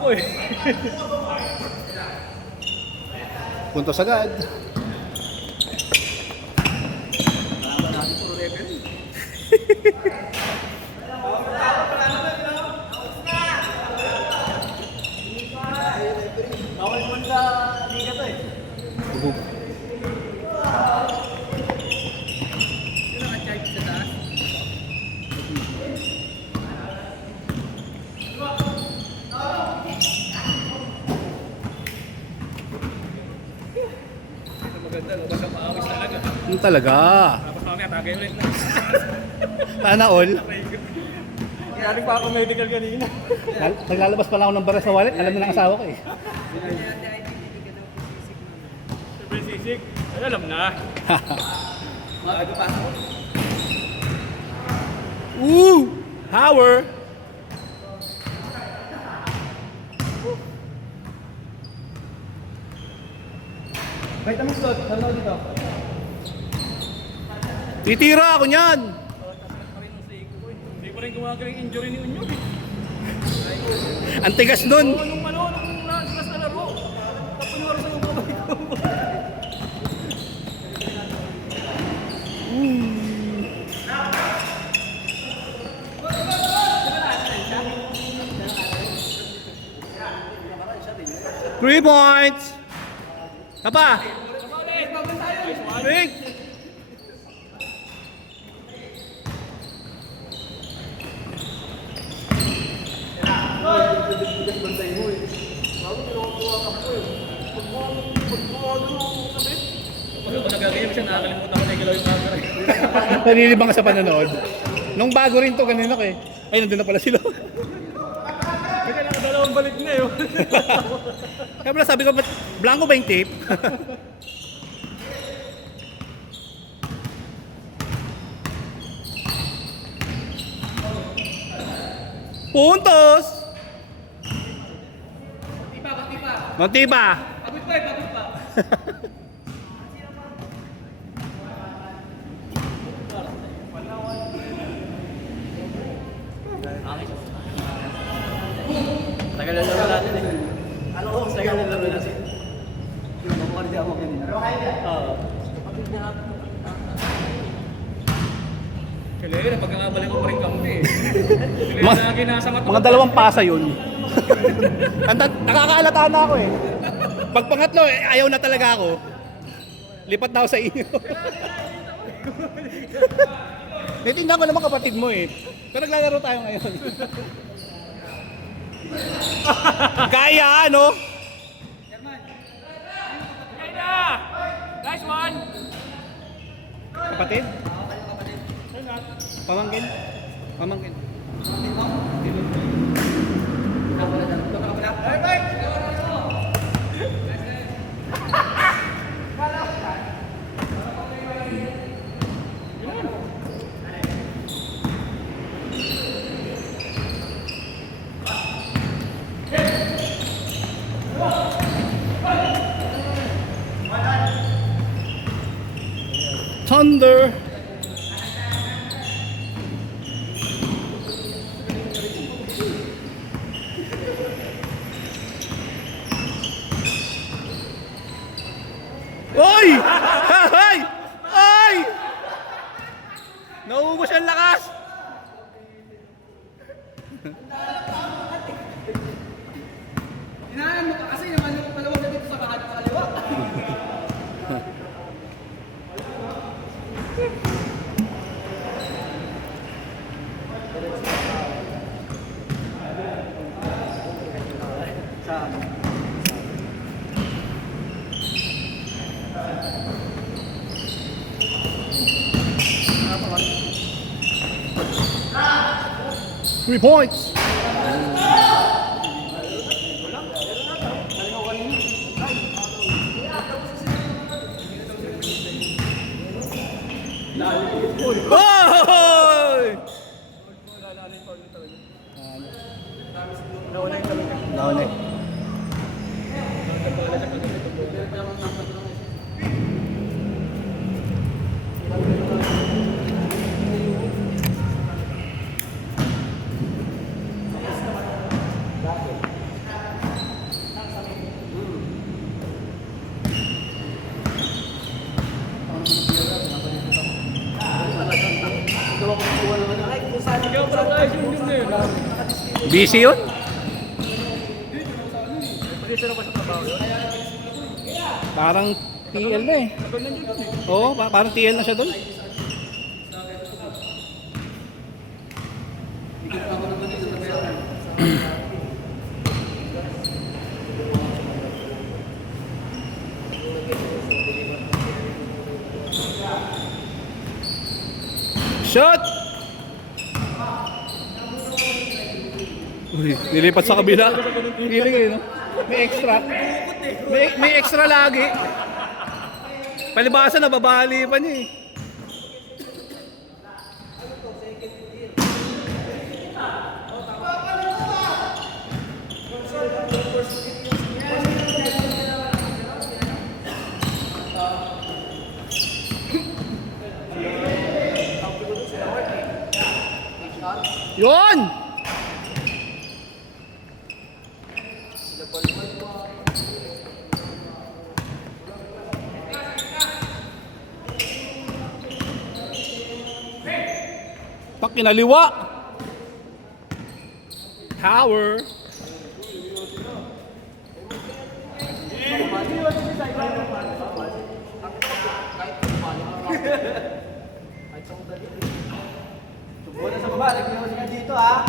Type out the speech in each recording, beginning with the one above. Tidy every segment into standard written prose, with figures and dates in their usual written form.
ako eh. Puntos agad. Wala natin puro referee. Bawal naman sa liga to eh. Bubog. Sino naka-charge sa taas? Maganda, labas ang paawis talaga. Ano talaga? Tapos mamaya tagay ulit na. Sana all. Galing pa ako medical kanina. Naglalabas pa lang ako ng bara sa wallet. Alam na ng asawa ko eh. Super sisig. Ay, alam na. Maaga pa ako. Woo! Power! Wait, ang slot. Ano dito? Titira ako niyan! Hindi pa rin gumagaling injury ni Unyo. Ang tigas nun! Nung nasilas na laro. Tapos yung oras yung kamay ko. Three points! Tapa! Big! Pag ako nagagayam siya, nakakalimutan ko na igalaw yung camera. Nalilibang ka sa panonood. Nung bago rin to, ganun ako eh. Ay, nandun na pala sila. Kaya nakadalawang balik na yun. Kaya pala sabi ko, ba't blanco ba yung tape? Puntos! Konti pa. Pagod pa. Tagal na laro natin eh. Tagal na laro natin. Yung makukardi ako kanina. Oo. Kailangan na pagkakabalik ko pa rin kampi eh. Kailangan na ginasa mata. Mga dalawang pasa yun. Nakakaalata na ako eh. Pag pangatlo, ayaw na talaga ako. Lipat na ako sa inyo. Natinda ko naman kapatid mo eh. Pero naglalaro tayo ngayon. Kaya ano? Kaya! Nice one! Kapatid? Pamangkin? Pamangkin. Thunder. Oy! Ay! Ay! Nauubos ang lakas. Inaan mo pa kasi yung ano palawag na dito sa kaliwa. Three points. Oy! Nauna eh. daw ako kukuha naman. Ay, kung saan Ikaw para tayo yung na yun. Busy yun? Pag-isa na ba sa trabaho yun? Parang TL na eh. Oo, parang TL na siya doon. Shot! Uy, nilipat sa kabila. Feeling eh, no? May extra. May extra lagi. Palibasa na babali pa niya eh. Yun! Pakinaliwa! Power! Tubo na sa baba, nagpinusin ka dito ha.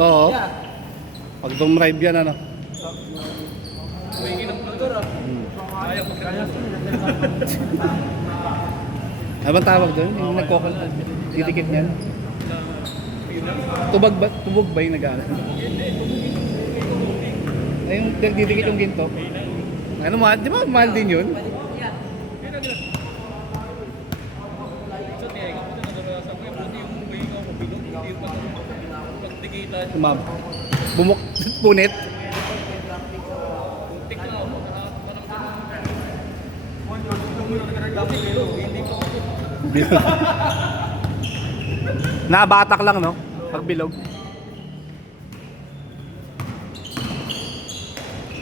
Oo. Pag dumrive yan ano. Huwingin ng motor ah. Ayaw ko kaya. Ano bang tawag doon? Yung nagkokal, titikit niyan. Tubog ba yung nag-ano? Ay, yung nagdidikit yung ginto. Ano mahal? Di ba mahal din yun? Ma'am, bumuk, punit. Nabatak lang no? Pagbilog.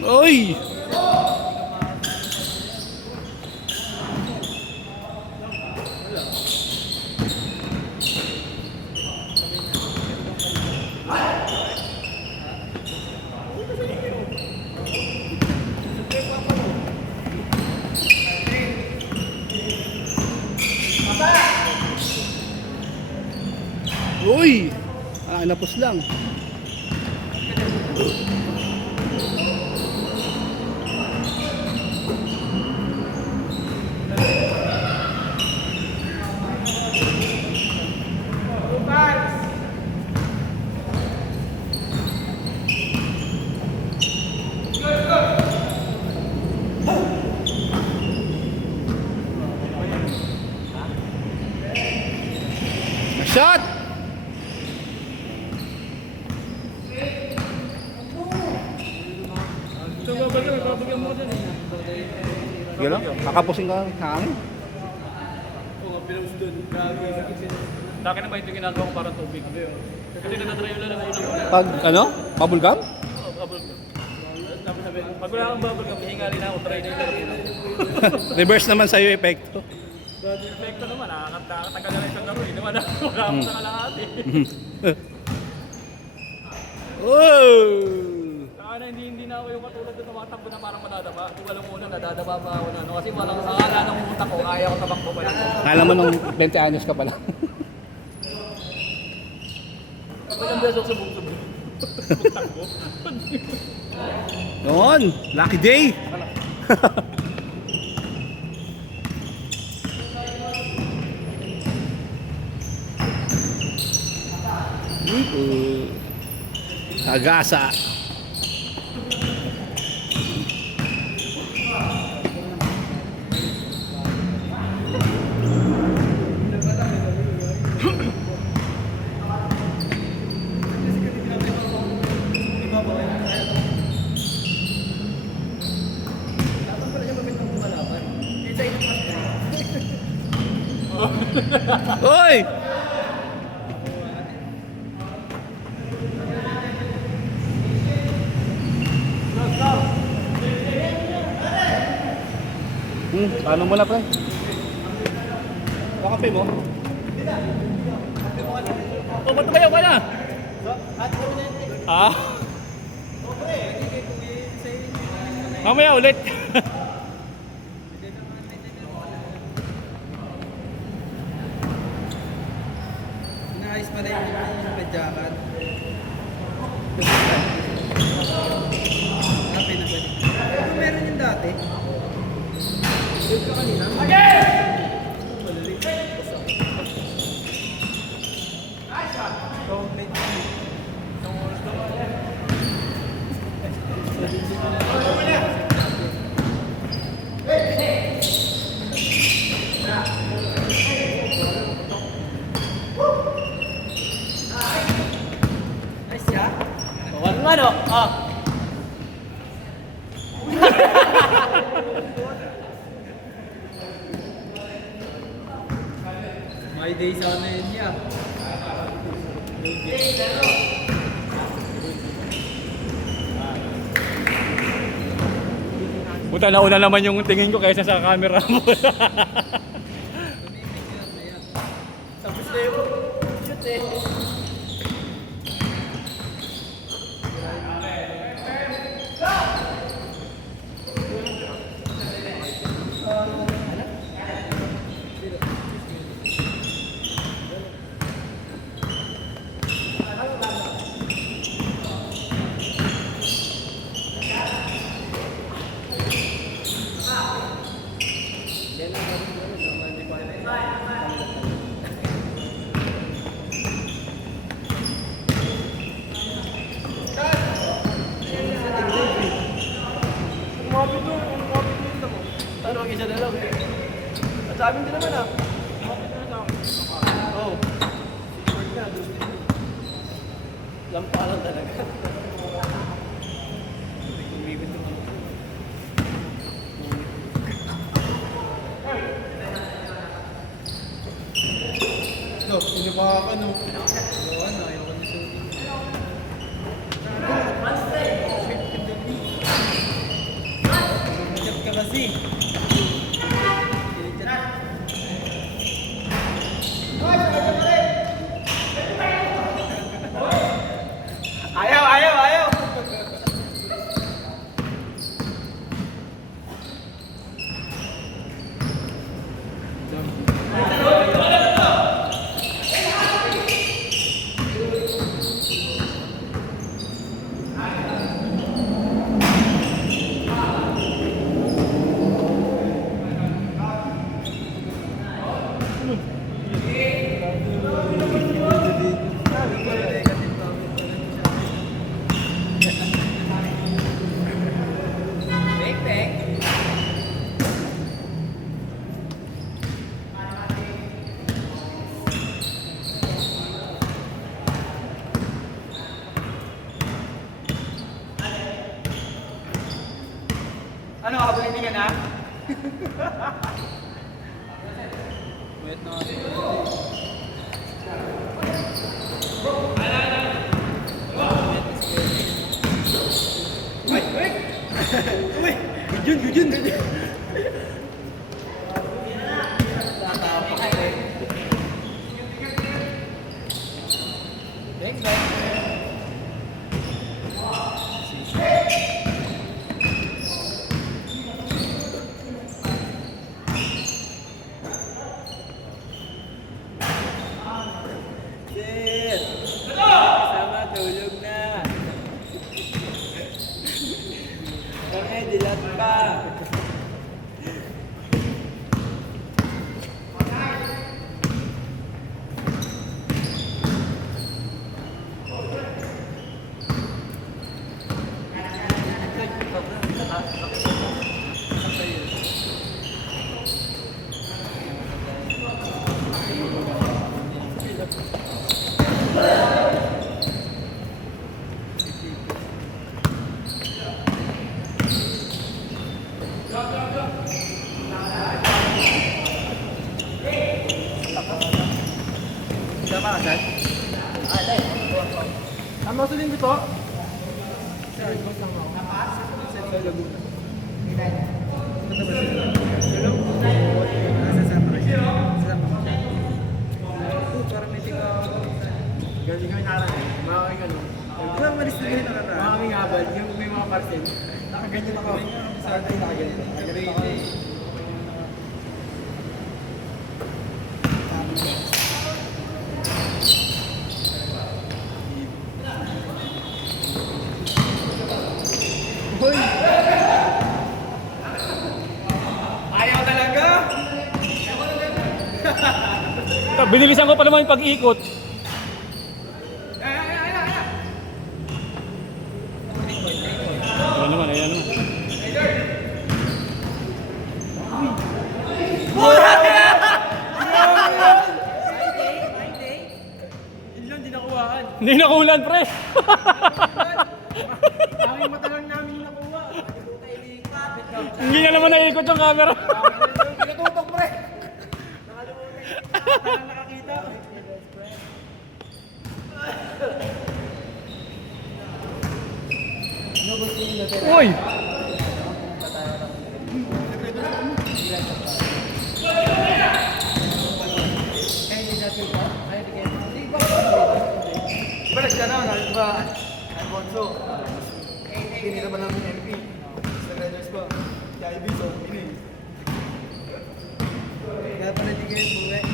Oy! Uy! Napos lang. Shot! Gano'n? Kakapusing ka ng hangin? Laki na ba ito ginagawa ko para tubig? Kasi natry na lang unang Pag ano? Bubble gum? bubble gum. Tapos sabi, pag wala kang bubble gum, hihingali na ako, try na ito. Reverse naman sa'yo epekto. Epekto naman, nakakatagal na isang laro. Hindi naman wala ako sa kalahati. Oh! Saka na hindi na ako yung katulad na tumatakbo na parang madadaba. Kung alam mo na, nadadaba pa ako na. No? Kasi walang akala ng utak ko, kaya ko tabakbo pa lang. Alam mo nung 20 anyos ka pa lang. Ilang beses ako subog-subog. Takbo. Yun! Lucky day! Agasa. Hoy! Paano mo na, pre? Pakape mo? O, ba't tumayaw ka na? Ah? Mamaya ulit. Inaayos pa rin yung medyakan. Meron yung dati. Yung ka kanina? Bawal nga no? Ah. My day sana yun niya. Puta, nauna naman yung tingin ko kaysa sa camera mo. Tapos na yung shoot eh. Ano, isa na lang. At sa amin din naman ah. Oo. Short na, doon din. Lampa lang talaga. Kumibit yung ano. No, hindi pa ano. Ano, ayoko na shooting. Chat ka kasi. Ayaw, ayaw, ayaw! Ano, habulin ka na? Wait na kasi. Yun! Thanks, man. Sir! Sama, tulog na! Kami, dilat pa! Sama ka, Dad? Ano sa linggo to? Sa Laguna. Ito ba sila? Marcel. Nakaganyan ako. Sa atin, nakaganyan ako. Hoy! Ayaw talaga! Binilisan ko pa naman yung pag-ikot. Ayan naman, ayan naman. Yun lang, di nakuhaan. Hindi nakulan, pre. Aming mata lang namin nakuha. Hindi na naman naikot yung camera. Pinatutok, pre! Nakalimutan nakakita. Uy! Diba nagkana, diba, Alfonso, hindi naman namin MP. Sa Rangers ko, si Ivy, so, ini. Kaya pala di kayo buhay.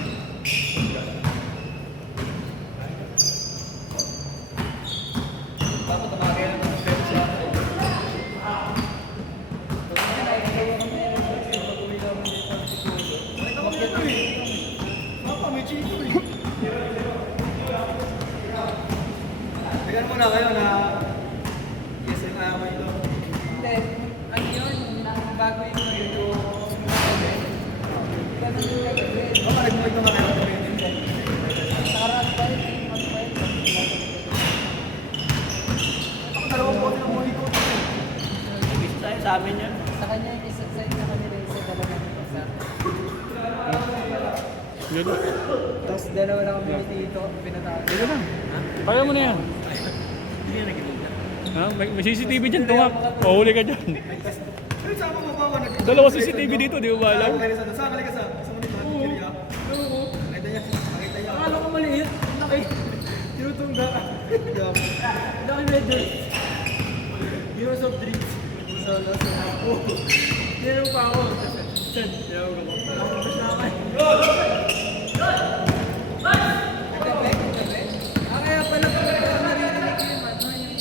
Dapat tumagay lang ng friends siya. May chito eh. Bigyan mo na kayo na yes and ako ito. Hindi, ano yun, bago yung video. Baka nag-mo ito nga kayo ito. Sarap pa yun, Ako dalawang bote ng muli ko. Ibig tayo sa amin yan. sa kanya yung isa, sa kanila yung isa, dalawa ng isa. Yun. Tapos dalawa lang kami dito, pinatawag. Yun lang. Kaya mo na yan. Hindi na nagiging. Ha? May CCTV dyan, tungak. Mahuli ka dyan. Pero sa mga mabawa nag- Dalawa CCTV dito, di ba alam? Saan ka sa monitor? Kiriya? Oo. Nakita niya. Nakita niya. Akala ko maliit, laki. Tinutungga ka. Laki medyo. Heroes of Dreams. Sa ako. Meron pa ako. Saan? Tinawag ako. Ako ba siya ako? Kaya pala pag narinig ko yung ano, yung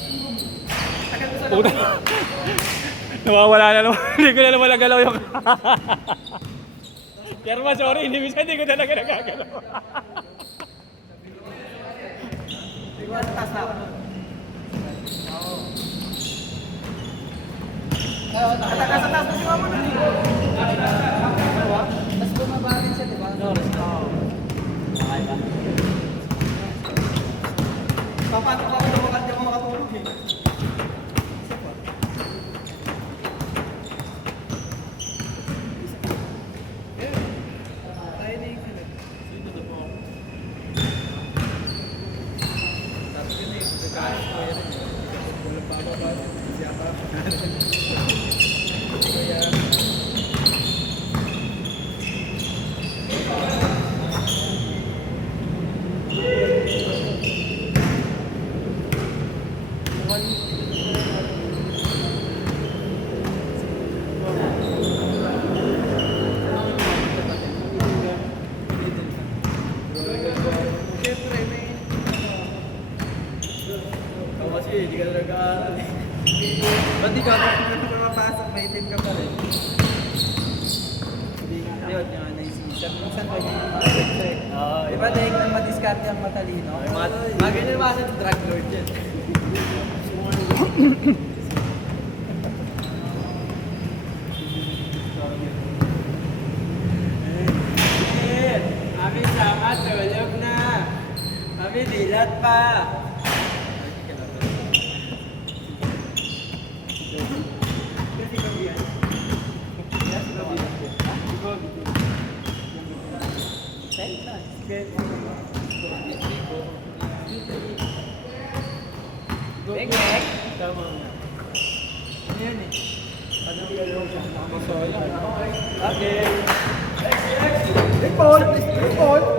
Puta. Nawawala na naman. Hindi ko na naman nagalaw yung... Kerma, sorry. Hindi minsan hindi ko talaga nagagalaw. Tingnan sa taas na ako. Nasa taas mo si mama na. Tapos bumaba rin siya, di ba? Paano pa ako naman di ako makatulog eh. Isa pa. Tayo na yung ano. Dito na po ako. Tapos yun eh, nagkakaroon ko yan eh. Walang bababa. Siya pa. Kaya... Siyempre, may... Ikaw kasi, hindi ka na nag-aaral eh. Ba't di ka mapasok? May itim ka pa rin. Yun, yung ano yung season. Minsan pa yung mga Diba dahil na madiskarte ang matalino? Mga ganyan naman sa drug lord yan. Kami sama, tulog na. Kami dilat pa. Beng-beng. Tama mo. Ano yun eh? Ano yung galaw siya? Nakamasaya. Okay. Big ball! Big ball!